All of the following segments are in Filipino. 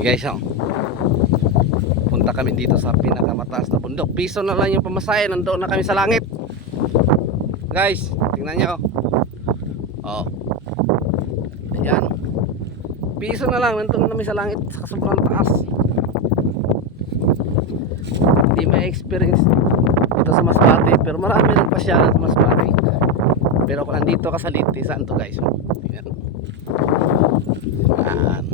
Guys, oh. Punta kami dito sa pinakamataas na bundok. Piso na lang yung pamasahe, nandoon na kami sa langit. Guys, tingnan nyo. Oh. Ayan. Piso na lang, nandoon na kami sa langit sa sobrang taas. Hindi may experience dito sa Masbate, pero marami nang pasyalan sa Masbate. Pero kung nandito ka sa Liti, saan to guys? Ayan. Ayan.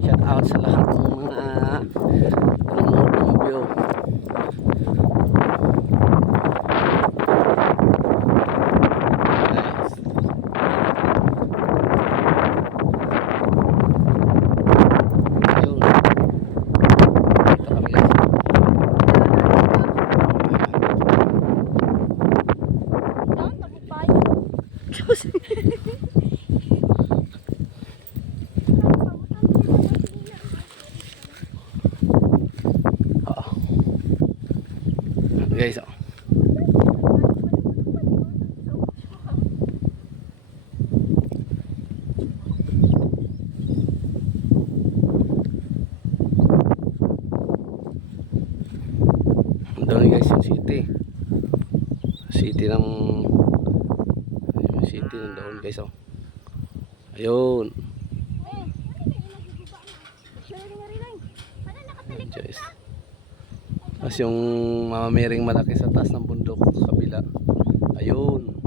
Shout out sa lahat ng mga nanonood ng view. Nice. Ayun. Dito kami guys. Guys, oh. Doon guys yung city ng doon guys, oh. Ayun. Tapos yung mamamiring malaki sa taas ng bundok sa kabila. Ayun.